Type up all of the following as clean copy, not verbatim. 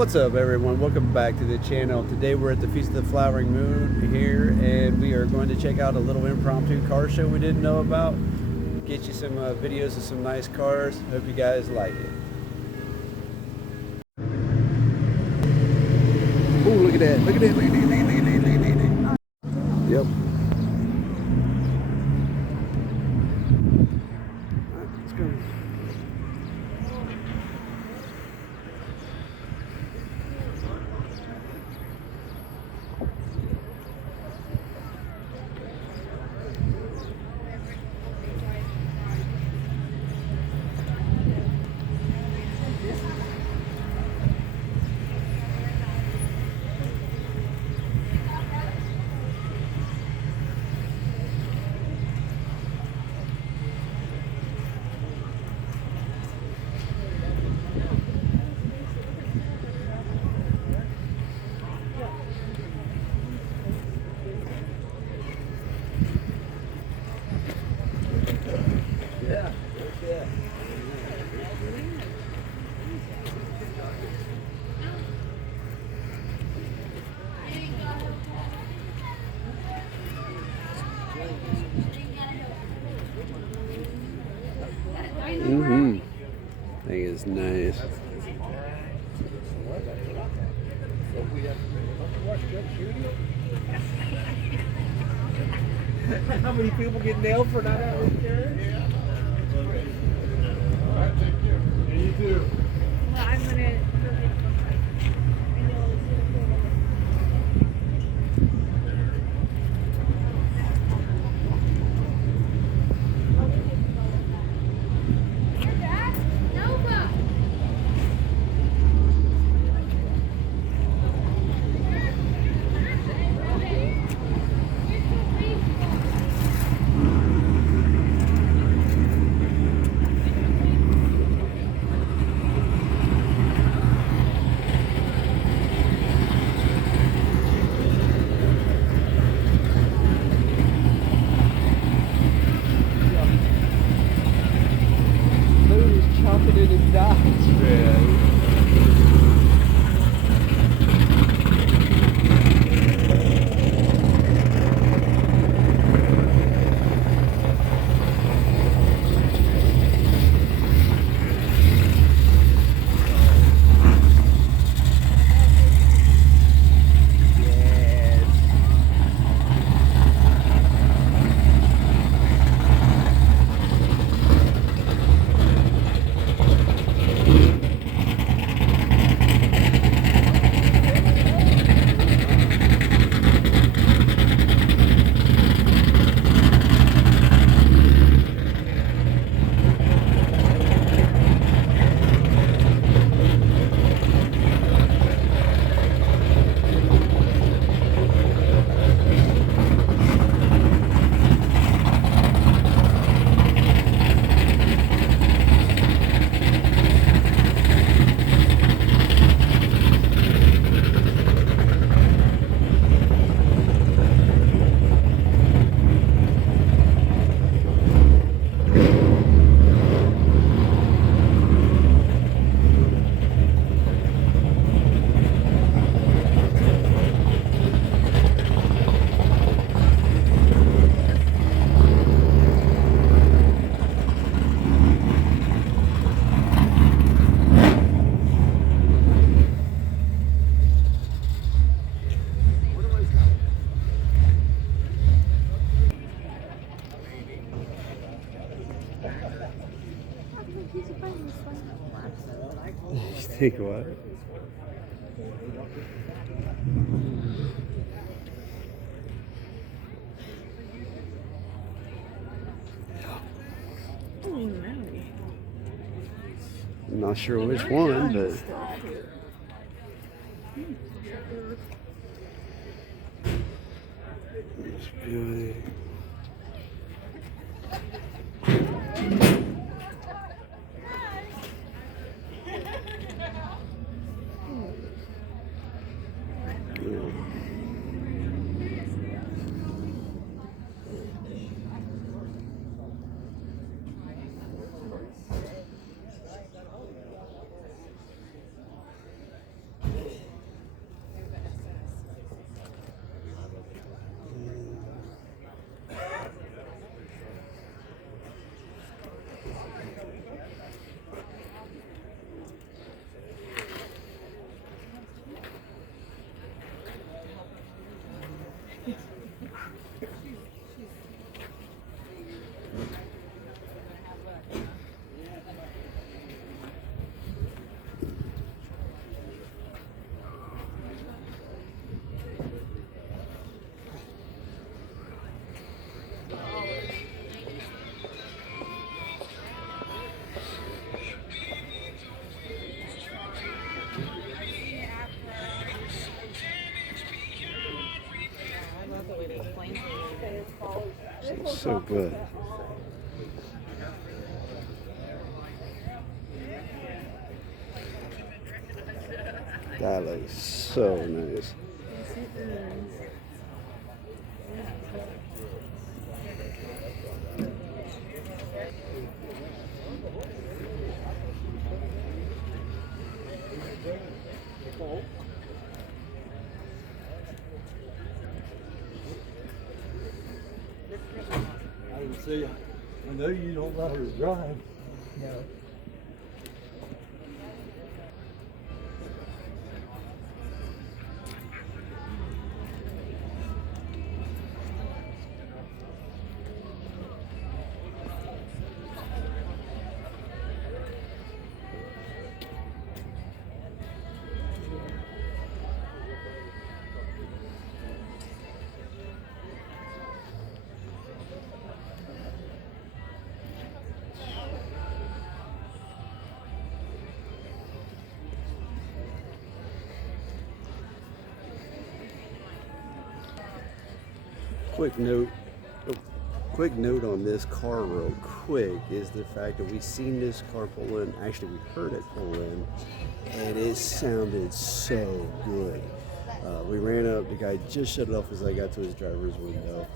What's up, everyone? Welcome back to the channel. Today we're at the Feast of the Flowering Moon here, and we are going to check out a little impromptu car show we didn't know about. Get you some videos of some nice cars. Hope you guys like it. Oh, look at that. Look at that. Look at that. Look at that. Look at that. Yep. All right, let's go. Yeah. Yeah. I think it's nice. How many people get nailed for not having insurance? Yeah. All right, take care. Yeah, you too. Well, I'm gonna. Chopping it and dies, man. You think what? I'm not sure which one, but it's beauty. so good. That looks so nice. I will see. I know you don't let her drive. No. Quick note on this car real quick is the fact that we seen this car pull in. Actually, we heard it pull in, and it sounded so good. We ran up, the guy just shut it off as I got to his driver's window,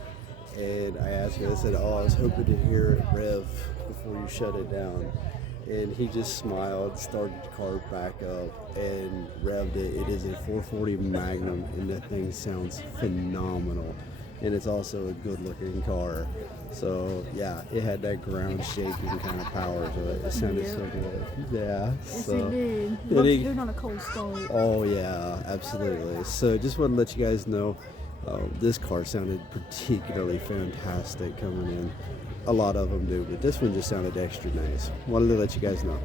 and I asked him, I said, oh, I was hoping to hear it rev before you shut it down. And he just smiled, started the car back up, and revved it. It is a 440 Magnum, and that thing sounds phenomenal. And it's also a good looking car. So yeah, it had that ground shaking kind of power to it. It sounded so good. Yeah. Yes, So, it did. You're not a cold start. oh yeah, absolutely. So just want to let you guys know, this car sounded particularly fantastic coming in. A lot of them do, but this one just sounded extra nice. Wanted to let you guys know.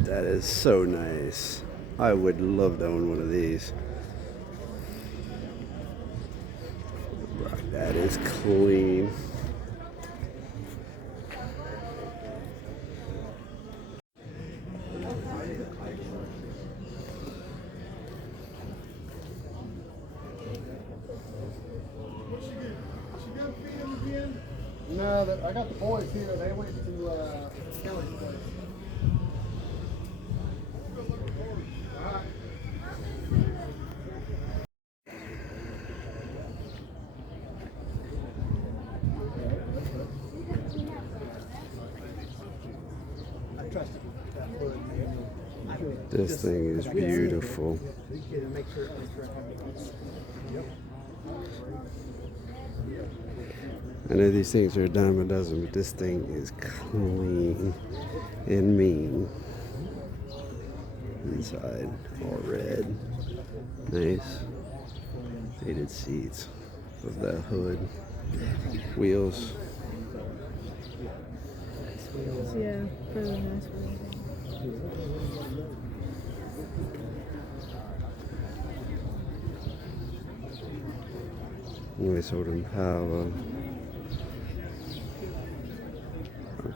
That is so nice. I would love to own one of these. That is clean. No, I got the boys here. They went to Kelly's place. This thing is beautiful. I know these things are a dime a dozen, but this thing is clean and mean. Inside, all red. Nice. Heated seats. Love that hood. Wheels. Yeah, really nice wheels. Nice old Impala.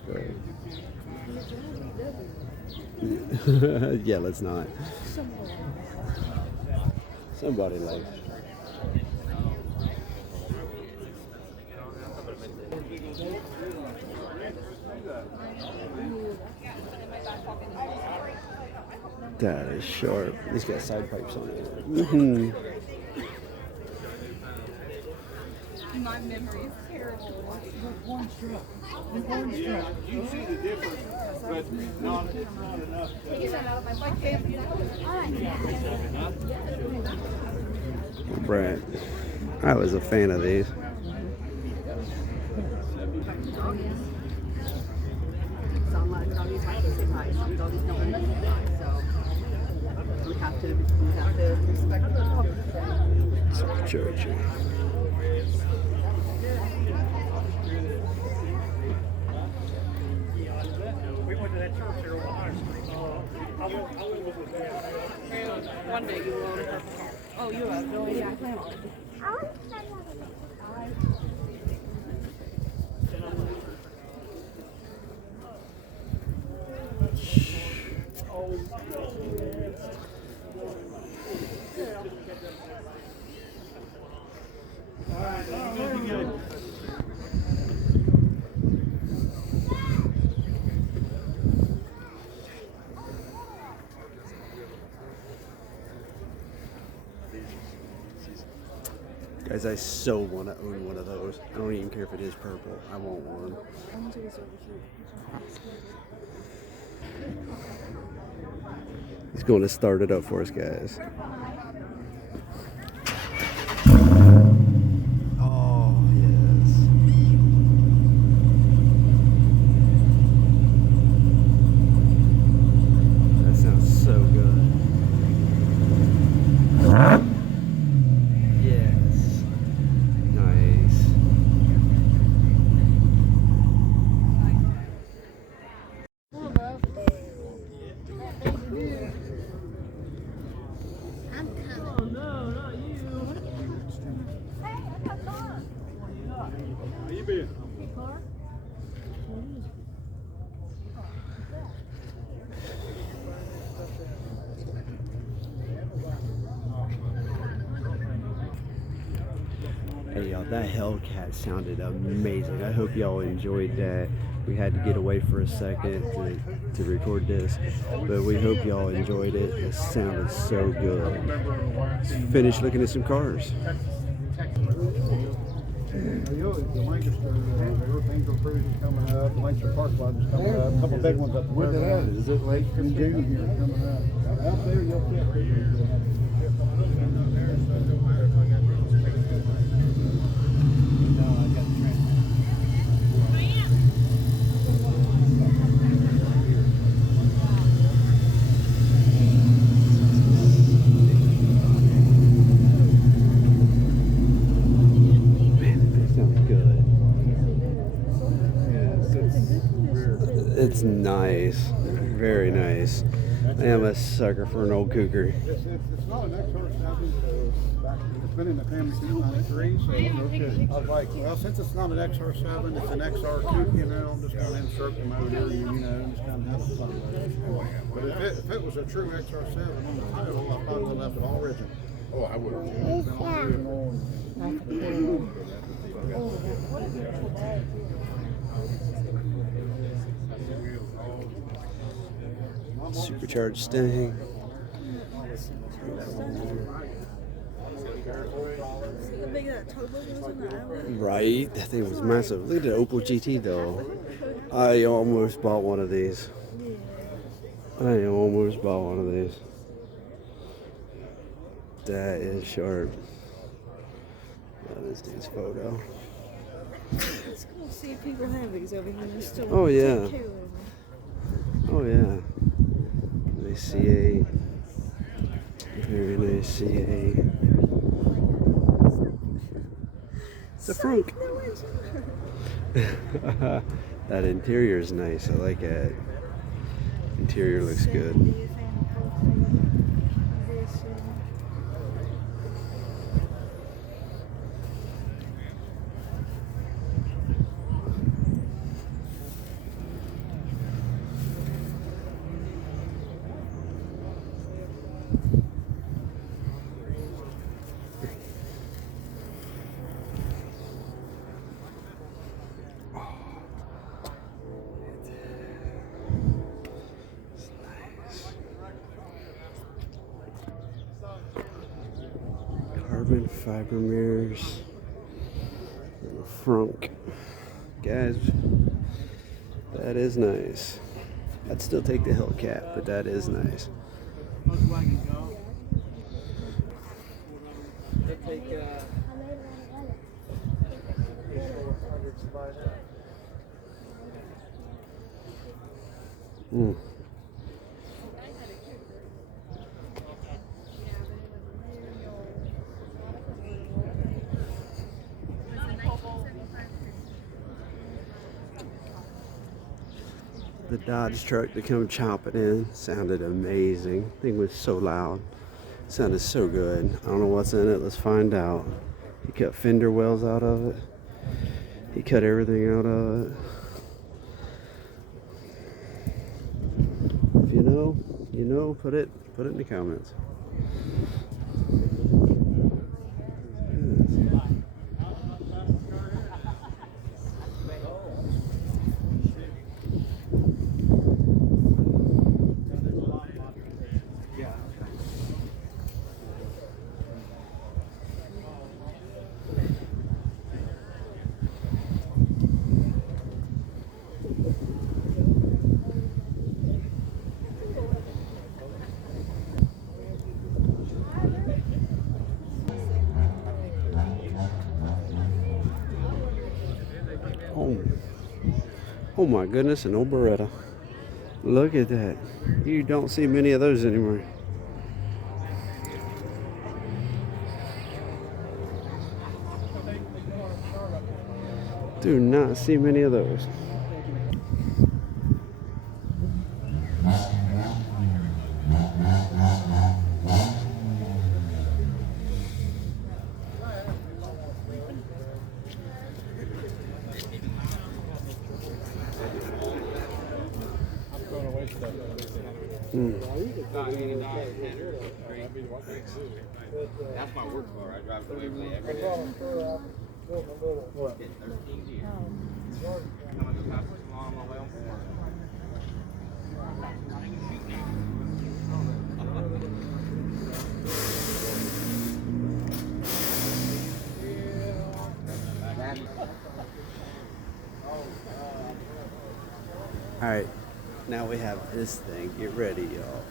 Okay. Yeah, let's not. Somebody likes. That is sharp. He's got side pipes on it. My memory is terrible. You see the difference, but not, it's not enough. Brett, I was a fan of these. We have to respect the Church. We went to that church here on High Street. One day you will own a purple car. Oh, you have no idea. I plan on it. Guys, I so want to own one of those. I don't even care if it is purple. I want one. He's going to start it up for us, guys. Oh, yes. That sounds so good. Yes. Nice. How you been? Hey y'all, that Hellcat sounded amazing. I hope y'all enjoyed that. We had to get away for a second to record this, but we hope y'all enjoyed it. It sounded so good. Let's finish looking at some cars. The Lancaster, Angel Cruise is coming up, the Lancaster Park Lodge is coming up, a couple big ones up there. Where's it at? Is it late In June here coming up. Out there, you'll see it. It's nice, very nice. I am a sucker for an old cougar. It's not an XR7, so it's been in the family since '93. So I was like, well, since it's not an XR7, it's an XR2. You know, I'm just going to insert the motor, you know, and just kind of have some fun with it. But if it was a true XR7 on the title, I probably would have left it all original. Oh, I would have. Supercharged Sting. Right, that thing was massive. Look at the Opel GT though. I almost bought one of these. I almost bought one of these. That is sharp. That is this photo. It's cool to see people have these over here and still Oh, yeah. take care of them. Oh yeah. Nice C8. Very nice C8. The front. That interior is nice. I like it. Interior looks good. Carbon fiber mirrors. frunk. Guys, that is nice. I'd still take the Hellcat, but that is nice. The Dodge truck to come chopping in sounded amazing. Thing was so loud. Sounded so good. I don't know what's in it. Let's find out. He cut fender wells out of it. He cut everything out of it. If you know, put it in the comments. Oh my goodness, an old Beretta. Look at that. You don't see many of those anymore. Do not see many of those. That's my work car. I drive to Waverly every day. 13 years. I'm on my way home from work. All right, now we have this thing. Get ready, y'all.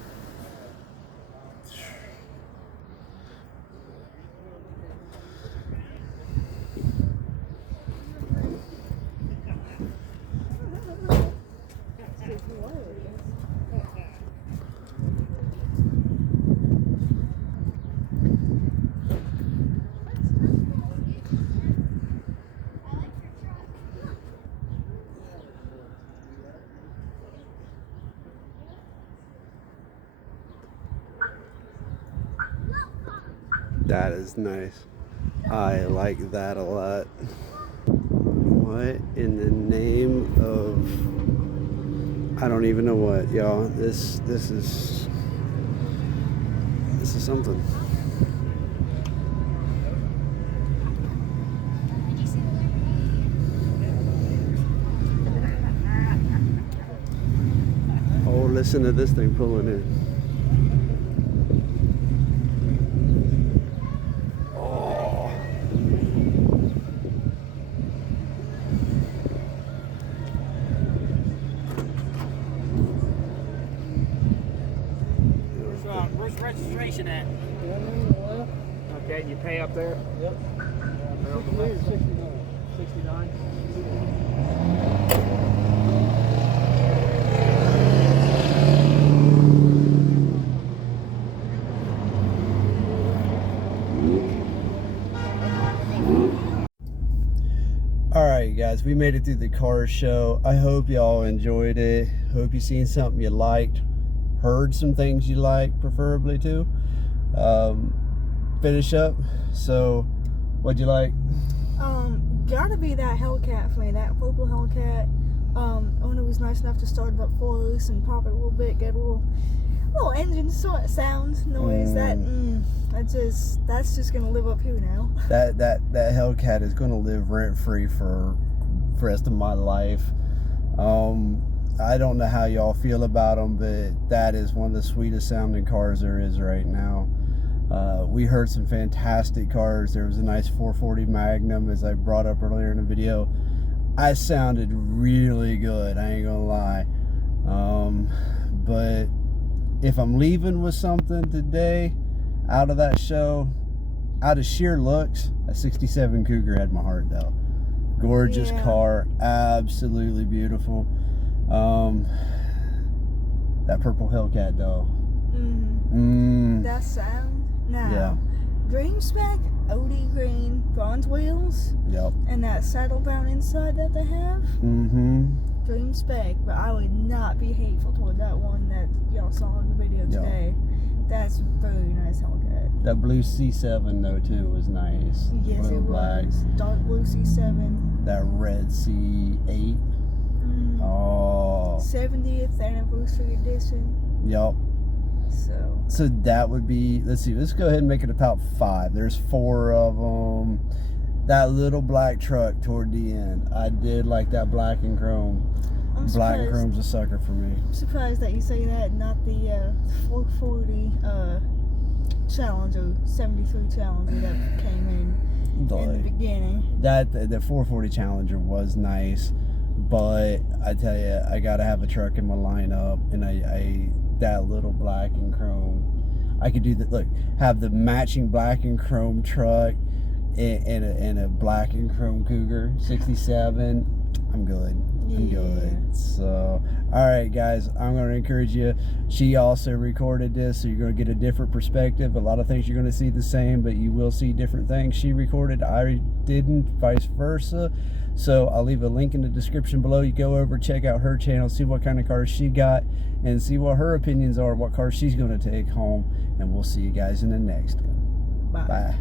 That is nice. I like that a lot. What in the name of I don't even know what, y'all. This is something. Oh, listen to this thing pulling in. Where's registration at? Okay, you pay up there? Yep. 69. Alright guys, we made it through the car show. I hope y'all enjoyed it. Hope you seen something you liked. Heard some things you like, preferably too. Finish up. So, what'd you like? Gotta be that Hellcat for me, that purple Hellcat. Owner was nice enough to start it up for us and pop it a little bit, get a little engine sound noise. That's just gonna live up here now. That Hellcat is gonna live rent free for the rest of my life. I don't know how y'all feel about them, but that is one of the sweetest sounding cars there is right now. We heard some fantastic cars. There was a nice 440 Magnum, as I brought up earlier in the video. I sounded really good, I ain't gonna lie. But if I'm leaving with something today out of that show, out of sheer looks, a 67 Cougar had my heart though. Gorgeous car, absolutely beautiful. That purple Hellcat though. That sound. Now, Yeah. Dream Spec, OD green, bronze wheels, Yep. and that saddle brown inside that they have. Dream Spec, but I would not be hateful toward that one that y'all saw in the video today. That's a very nice Hellcat. That blue C7 though too was nice. Yes, Blue it and black. was. Dark blue C7. That red C8. Oh. 70th anniversary edition. Yep. So that would be, let's see, let's go ahead and make it a top 5. There's 4 of them. That little black truck toward the end, I did like that black and chrome. Black and chrome's a sucker for me. I'm surprised that you say that, not the 440 Challenger, 73 Challenger that came in the beginning. That the 440 Challenger was nice, but I tell you, I gotta have a truck in my lineup, and I that little black and chrome, I could do that. Look, have the matching black and chrome truck and a black and chrome Cougar 67. I'm good. I'm good. So, all right, guys, I'm going to encourage you. She also recorded this, so you're going to get a different perspective. A lot of things you're going to see the same, but you will see different things. She recorded, I didn't, vice versa. So I'll leave a link in the description below. You go over, check out her channel, see what kind of cars she got, and see what her opinions are, what cars she's going to take home. And we'll see you guys in the next one. Bye. Bye.